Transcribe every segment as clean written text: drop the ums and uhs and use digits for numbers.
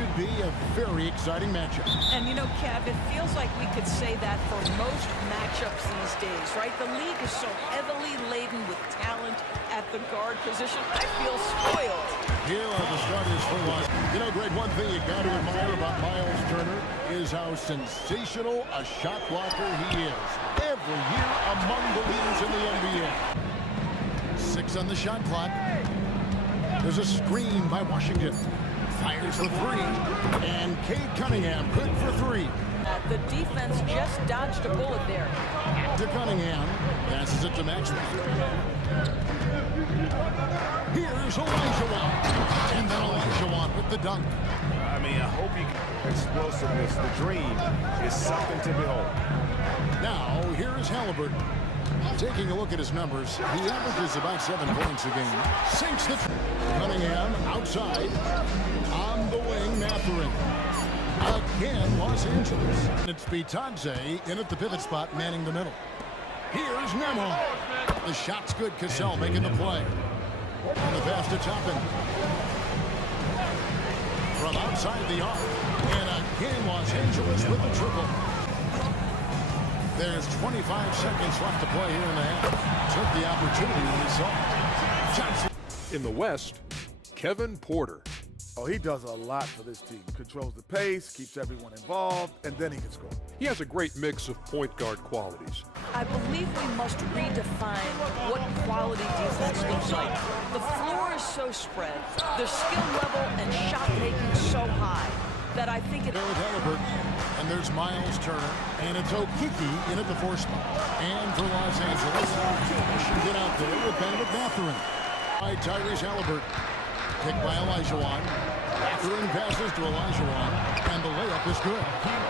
should be a very exciting matchup. And you know, Kev, it feels like we could say that for most matchups these days, right? The league is so heavily laden with talent at the guard position. I feel spoiled. Here are the starters for one. You know, Greg, one thing you got to admire about Miles Turner is how sensational a shot blocker he is. Every year among the leaders in the NBA. 6 on the shot clock. There's a screen by Washington. Fires the 3. And Cade Cunningham good for 3. The defense just dodged a bullet there. To Cunningham. Passes it to Maxwell. Here's Olajuwon. And then Olajuwon with the dunk. I mean, I hope he can explosiveness. The dream is something to behold. Now, here is Halliburton. Taking a look at his numbers, he averages about 7 points a game. Sinks the Cunningham outside. On the wing, Mathurin. Again, Los Angeles. It's Bitadze in at the pivot spot, manning the middle. Here's Nemo. The shot's good. Cassell making the play. And the pass to Toppin. From outside the arc. And again, Los Angeles with the triple. There's 25 seconds left to play here in the half. Took the opportunity when he saw it. Johnson. In the West, Kevin Porter. Oh, he does a lot for this team. Controls the pace, keeps everyone involved, and then he can score. He has a great mix of point guard qualities. I believe we must redefine what quality defense looks like. The floor is so spread, the skill level and shot making so high that I think it... There with Halliburton, and there's Miles Turner, and it's Okiki in at the 4 spot. And for Los Angeles, should get out there with Benedict Mathurin. By Tyrese Halliburton, picked by Olajuwon. Mathurin passes to Olajuwon, and the layup is good.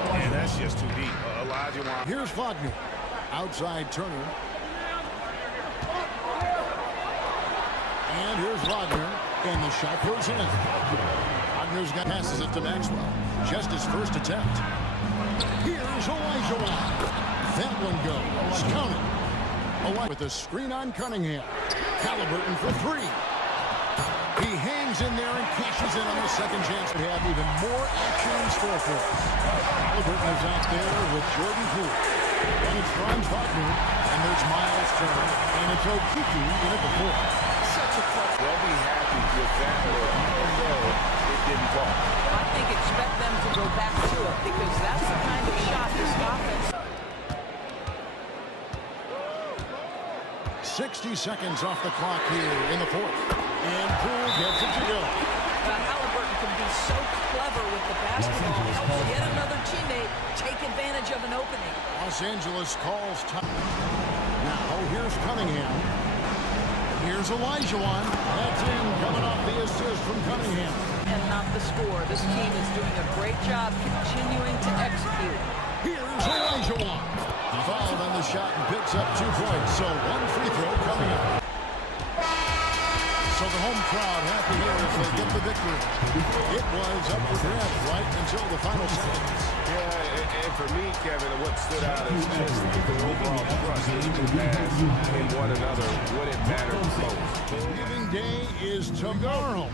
Man, that's just too deep. Olajuwon. Here's Wagner. Outside Turner. And here's Wagner, and the shot goes in. Wagner's got passes it to Maxwell. Just his first attempt. Here's Olajuwon. That one goes. Count it. With a screen on Cunningham. Halliburton for 3. He hangs in there and cashes in on the second chance to have even more action in store for him. Halliburton is out there with Jordan Poole. And it's Franz Wagner. And there's Miles Turner. And it's Okiki in at the 4. Such a clutch. They'll be happy with that look, even though it didn't fall. I think expect them to go back to it because that's the kind of shot this offense... 60 seconds off the clock here in the 4th. And Poole gets it to go. Halliburton can be so clever with the basketball. Helps yet another teammate take advantage of an opening. Los Angeles calls time. Now here's Cunningham. Here's Olajuwon. That's in, coming off the assist from Cunningham. And not the score. This team is doing a great job continuing to execute. Here's Olajuwon. Fouled on the shot and picks up 2 points. So 1 free throw coming up. So the home crowd happy here as they get the victory. It was up for grabs right until the final seconds. Yeah, and for me, Kevin, what stood out is just the overall trust that you can have in one another when it matters most. Thanksgiving Day is tomorrow.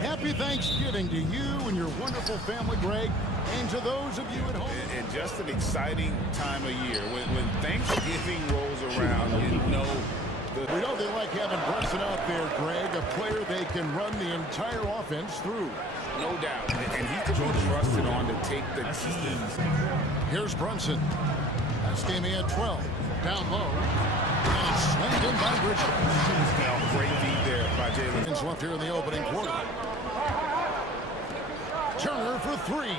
Happy Thanksgiving to you and your wonderful family, Greg, and to those of you at home. And just an exciting time of year. When Thanksgiving rolls around, you know... We know they like having Brunson out there, Greg, a player they can run the entire offense through. No doubt. And he can be trusted on to take the keys. Here's Brunson. Last game he had 12. Down low. And it's slammed in by Bridges. Great feed there by Jalen. Left here in the opening quarter. Turner for 3.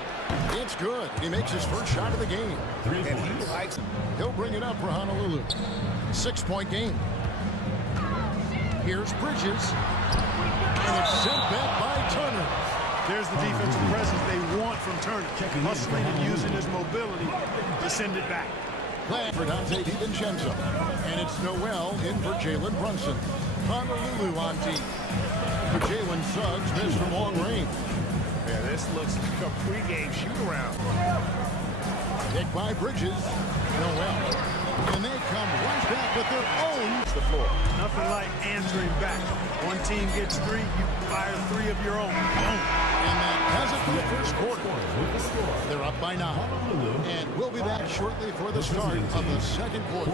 It's good. He makes his first shot of the game. And he likes it. He'll bring it up for Honolulu. 6-point game. Here's Bridges. And it's sent back by Turner. There's the defensive presence they want from Turner. Hustling and using his mobility to send it back. Plan for Dante DiVincenzo. And it's Noel in for Jalen Brunson. Honolulu on deep. For Jalen Suggs, missed from long range. Yeah, this looks like a pregame shoot-around. Picked by Bridges. Noel. And they come right back with their own. The floor. Nothing like answering back. One team gets 3, you fire 3 of your own. And that has it for the first up by 9. And we'll be back shortly for the start of the second quarter.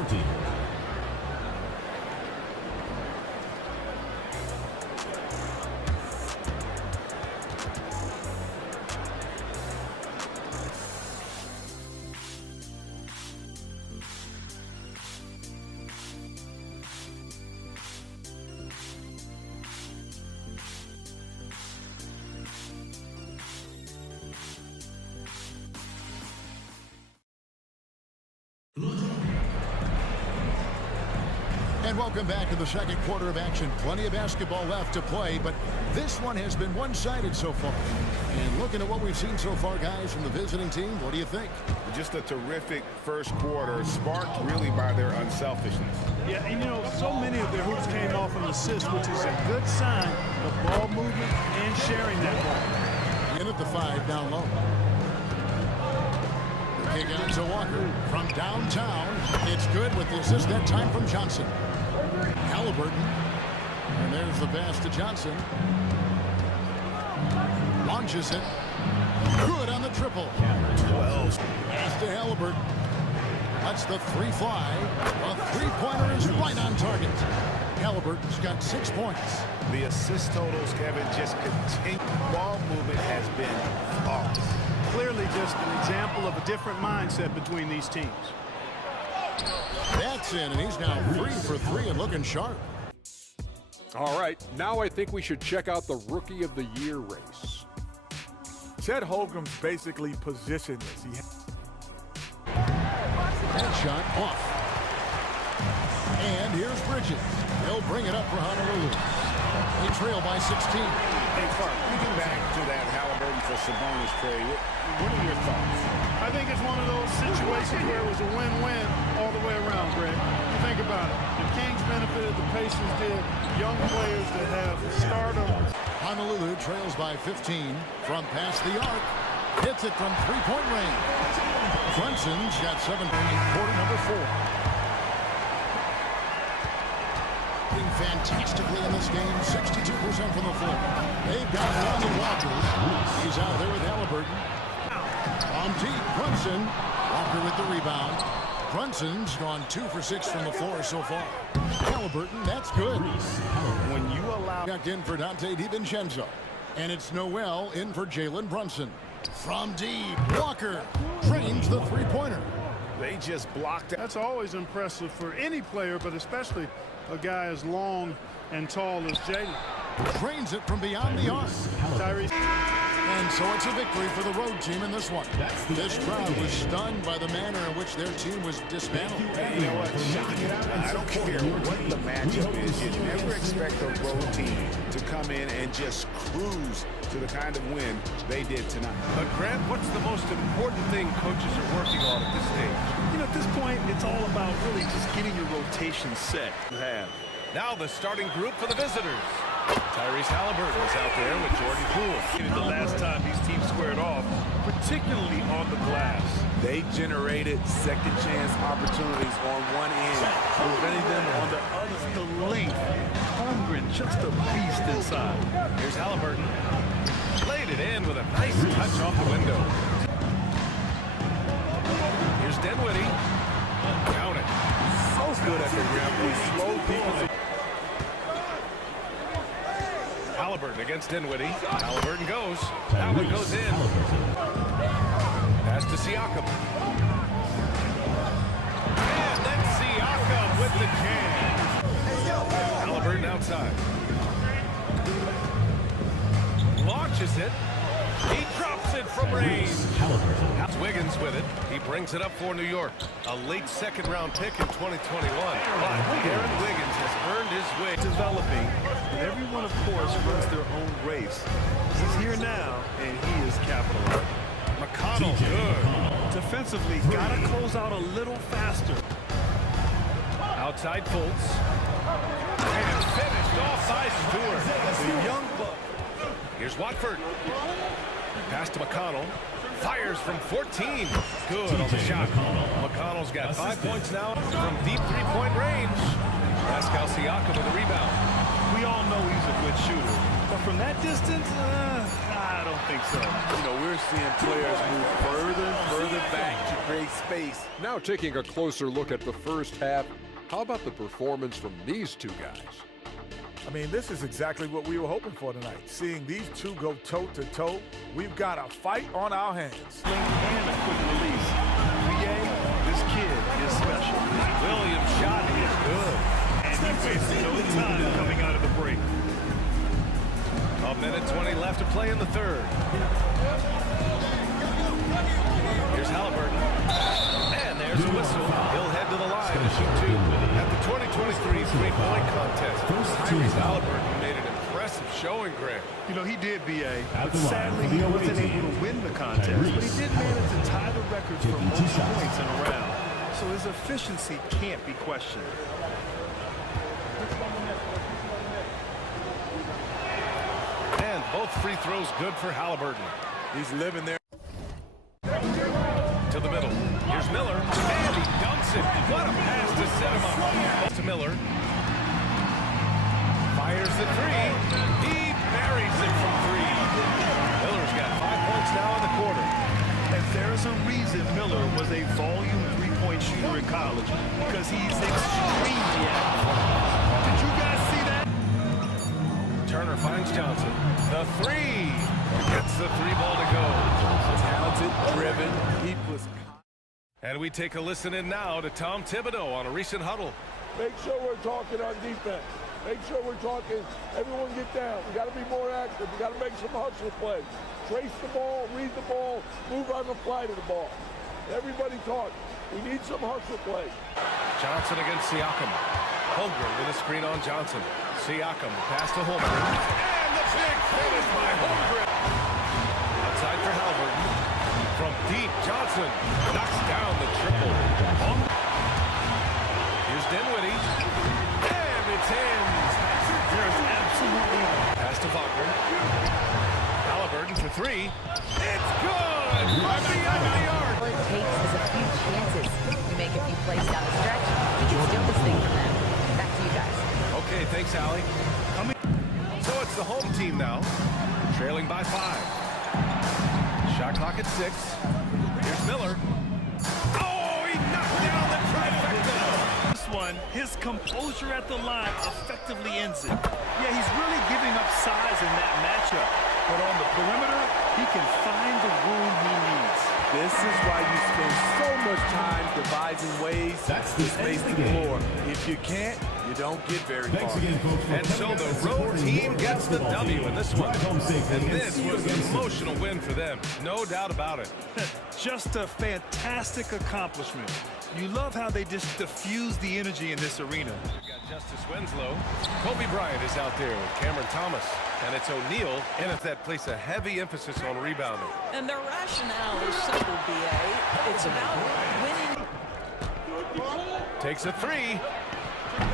And welcome back to the second quarter of action. Plenty of basketball left to play, but this one has been one-sided so far. And looking at what we've seen so far, guys, from the visiting team, what do you think? Just a terrific first quarter, sparked really by their unselfishness. Yeah, and you know, so many of their hoops came off an assist, which is a good sign of ball movement and sharing that ball. In at the 5 down low. Kick out to Walker from downtown. It's good with the assist that time from Johnson. Halliburton. And there's the pass to Johnson. Launches it. Good on the triple. 12. Pass to Halliburton. That's the 3 fly. A three-pointer is right on target. Halliburton's got 6 points. The assist totals, Kevin, just continue. Ball movement has been off. Clearly just an example of a different mindset between these teams. That's in, and he's now 3 for 3 and looking sharp. All right, now I think we should check out the Rookie of the Year race. Chet Holmgren's basically positionless. That shot off. And here's Bridges. He'll bring it up for Honolulu. They trail by 16. Hey, Clark, thinking back to that Halliburton for Sabonis trade, what are your thoughts? I think it's one of those situations where it was a win-win all the way around, Greg. You think about it. The Kings benefited, the Pacers did. Young players that have stardom. Honolulu trails by 15 from past the arc. Hits it from three-point range. Brunson's got 7 in quarter number 4. Doing fantastically in this game, 62% from the floor. They've got Lonnie Walker. He's out there with Halliburton. On deep, Brunson. Walker with the rebound. Brunson's gone 2 for 6 from the floor so far. Halliburton, that's good. When you allow... Back in for Dante DiVincenzo. And it's Noel in for Jalen Brunson. From deep, Walker drains the three-pointer. They just blocked it. That's always impressive for any player, but especially a guy as long and tall as Jalen. Drains it from beyond the arc. Tyrese. And so it's a victory for the road team in this one. This crowd was stunned by the manner in which their team was dismantled. You know what? I don't care what the matchup is. You never expect a road team to come in and just cruise to the kind of win they did tonight. But Grant, what's the most important thing coaches are working on at this stage? You know, at this point, it's all about really just getting your rotation set. Now the starting group for the visitors. Tyrese Halliburton is out there with Jordan Poole. The last time these teams squared off, particularly on the glass. They generated second chance opportunities on one end, preventing them on the other. The length, Holmgren, just a beast inside. Here's Halliburton. Laid it in with a nice touch off the window. Here's Dinwiddie. Count it. So good at the rim. They slow people. Halliburton against Dinwiddie. Halliburton goes. That one goes in. Pass to Siakam. And then Siakam with the jam. Halliburton outside. Launches it. He drops it from range. Wiggins with it. He brings it up for New York. A late second-round pick in 2021. But Aaron Wiggins has earned his way. Developing, and everyone, of course, runs their own race. He's here now, and he is capitalizing. McConnell, good. Defensively, gotta close out a little faster. Outside Fultz. And finished off by Stewart. The young buck. Here's Watford. Pass to McConnell. Fires from 14. Good on the shot. McConnell's got 5 points now from deep three-point range. Pascal Siakam with a rebound. We all know he's a good shooter. But from that distance, I don't think so. You know, we're We're seeing players move further back to create space. Now taking a closer look at the first half, how about the performance from these two guys? I mean, this is exactly what we were hoping for tonight. Seeing these two go toe-to-toe, we've got a fight on our hands. And a quick release. VA, this kid is special. Williams' shot is good. And he wasted no time coming out of the break. A minute 20 left to play in the third. Here's Halliburton. And there's the whistle. He'll head to the line to shoot two. At the 2023 three-point contest, Tyrese Halliburton made an impressive showing, Greg. You know, he did, BA, but sadly he wasn't able to win the contest. But he did manage to tie the record for most points in a round. So his efficiency can't be questioned. And both free throws good for Halliburton. He's living there. To the middle. Here's Miller. And he dunks it. What a pass to set him up. To Miller. Fires the three. He buries it from three. Miller's got 5 points now in the quarter. And there's a reason Miller was a volume three-point shooter in college, because he's extremely active. Did you guys see that? Turner finds Johnson. The three. Gets the three ball to go. Talented, driven, he was. And we take a listen in now to Tom Thibodeau on a recent huddle. Make sure we're talking on defense. Make sure we're talking, everyone get down. We got to be more active. We got to make some hustle plays. Trace the ball, read the ball, move on the fly to the ball. Everybody talk. We need some hustle plays. Johnson against Siakam. Holmgren with a screen on Johnson. Siakam pass to Holmgren. And the big finish by Holmgren. Outside for Halliburton. From deep, Johnson knocks down the triple. Here's Dinwiddie. And it's in. There's absolutely Pass to Wagner. Halliburton for three. It's good! From the end of the arc. All it takes is a few chances. You make a few plays down the stretch, you can steal this thing from them. Back to you guys. Okay, thanks, Allie. So it's the home team now, trailing by 5. Shot clock at 6. Here's Miller. Oh, he knocked down the trifecta. this one. His composure at the line effectively ends it. Yeah, he's really giving up size in that matchup. But on the perimeter, he can find the room he needs. This is why you spend so much time devising ways to space the floor. If you can't, you don't get very far. And so the road team gets the W in this one. And this was an emotional win for them, no doubt about it. Just a fantastic accomplishment. You love how they just diffuse the energy in this arena. We've got Justice Winslow. Kobe Bryant is out there with Cameron Thomas. And it's O'Neal, and it's that place a heavy emphasis on rebounding. And their rationale is simple, BA. It's about winning. Takes a three.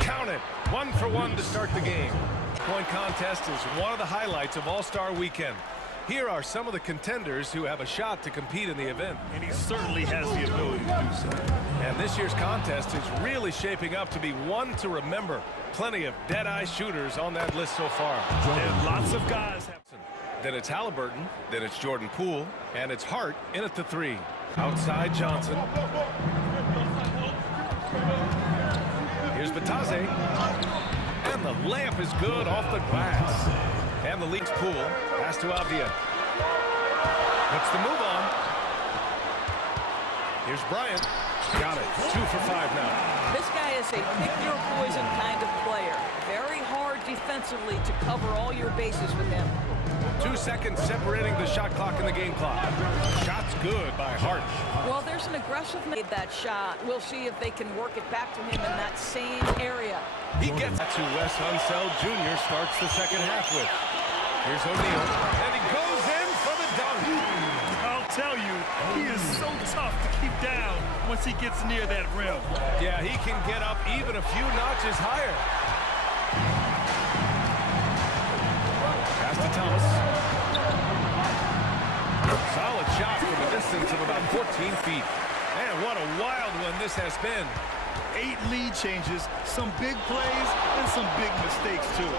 Count it. 1 for 1 to start the game. Point contest is one of the highlights of All-Star Weekend. Here are some of the contenders who have a shot to compete in the event. And he certainly has the ability to do so. And this year's contest is really shaping up to be one to remember. Plenty of dead-eye shooters on that list so far. And lots of guys have... Then it's Halliburton, then it's Jordan Poole, and it's Hart in at the 3. Outside Johnson. Here's Batase. And the layup is good off the glass. And the league's Poole. Pass to Avdia. Puts the move on. Here's Bryant. Got it. 2 for 5 now. This guy is a pick-your-poison kind of player. Very hard defensively to cover all your bases with him. 2 seconds separating the shot clock and the game clock. Shot's good by Hart. Well, there's an aggressive made that shot. We'll see if they can work it back to him in that same area. He gets that to Wes Unseld Jr. starts the second half with. Here's O'Neal, and he goes in for the dunk. I'll tell you, he is so tough to keep down once he gets near that rim. Yeah, he can get up even a few notches higher. Pass to Thomas. Solid shot from a distance of about 14 feet. And what a wild one this has been. 8 lead changes, some big plays, and some big mistakes, too.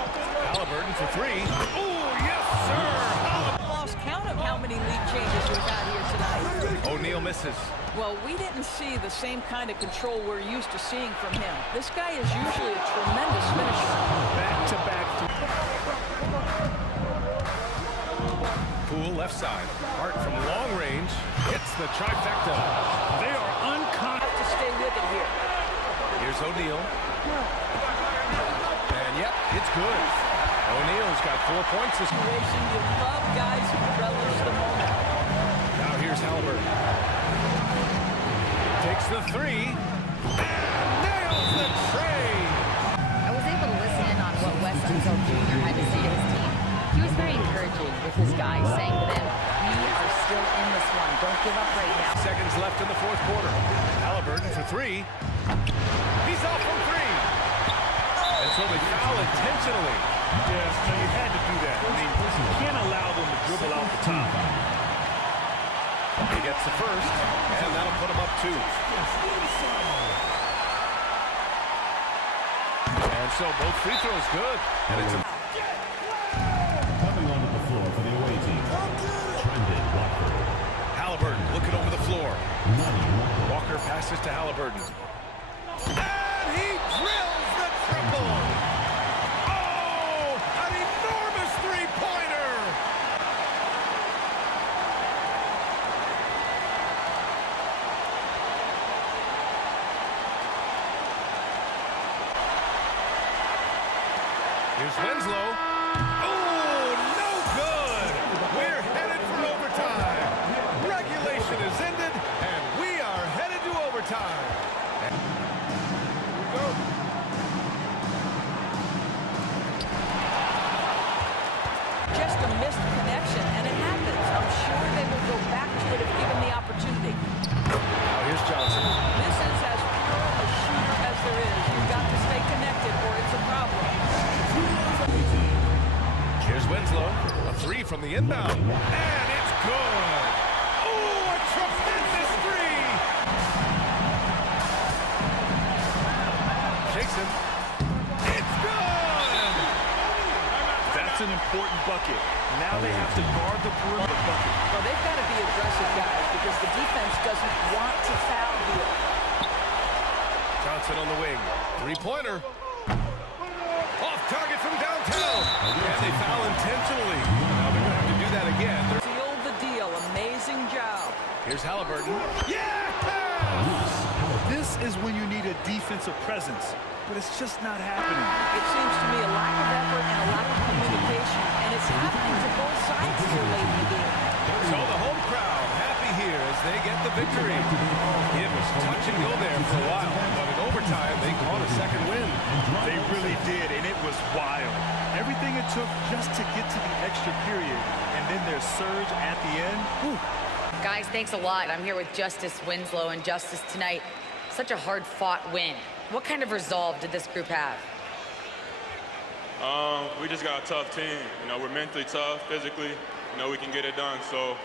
Halliburton for 3. Oh, yes, sir! Lost count of how many lead changes we've had here tonight. O'Neal misses. Well, we didn't see the same kind of control we're used to seeing from him. This guy is usually a tremendous finisher. Back-to-back. Poole left side. Hart from long range hits the trifecta. They are unconscious. Have to stay with it here. Here's O'Neal. And yep, it's good. O'Neal's got 4 points this Situation, you love guys who relish the moment. Now here's Halliburton. Takes the three. And nails the trade. I was able to listen in on what Wes Unseld Jr. had to say to his team. He was very encouraging with his guys, saying to them, we are still in this one. Don't give up right now. Seconds left in the fourth quarter. Halliburton for three. He's off from three. And so they foul intentionally. Yes, no, you had to do that. I mean, you can't allow them to dribble out the top. He gets the first, and that'll put him up 2. And so both free throws good. And it's a Coming onto the floor for the away team, Trendon Walker. Halliburton looking over the floor. Walker passes to Halliburton. And he drills the triple. Oh, an enormous three-pointer. Here's Winslow. Oh, no good. We're headed for overtime. Regulation is ended, and we are headed to overtime. And here we go. Just a missed connection, and it happens. I'm sure they will go back to it if given the opportunity. Now here's Johnson. This is as pure a shooter as there is. You've got to stay connected or it's a problem. Here's Winslow. A three from the inbound. And it's good. Oh, a tremendous three. Shakes him. It's good. That's an important bucket. Now they have to guard the perimeter bucket. Well, they've got to be aggressive, guys, because the defense doesn't want to foul here. Johnson on the wing. Three-pointer. Off target from downtown. And they foul intentionally. Now they're going to have to do that again. Seal the deal. Amazing job. Here's Halliburton. Yeah! This is when you need a defensive presence, but it's just not happening. It seems to me a lack of effort and a lack of communication, and it's happening to both sides here late in the game. So the home crowd happy here as they get the victory. It was touch and go there for a while, but in overtime they caught a second win. They really did, and it was wild. Everything it took just to get to the extra period, and then their surge at the end. Whew. Guys, thanks a lot. I'm here with Justice Winslow, and Justice, tonight, such a hard-fought win. What kind of resolve did this group have? We just got a tough team. You know, we're mentally tough, physically. You know, we can get it done. So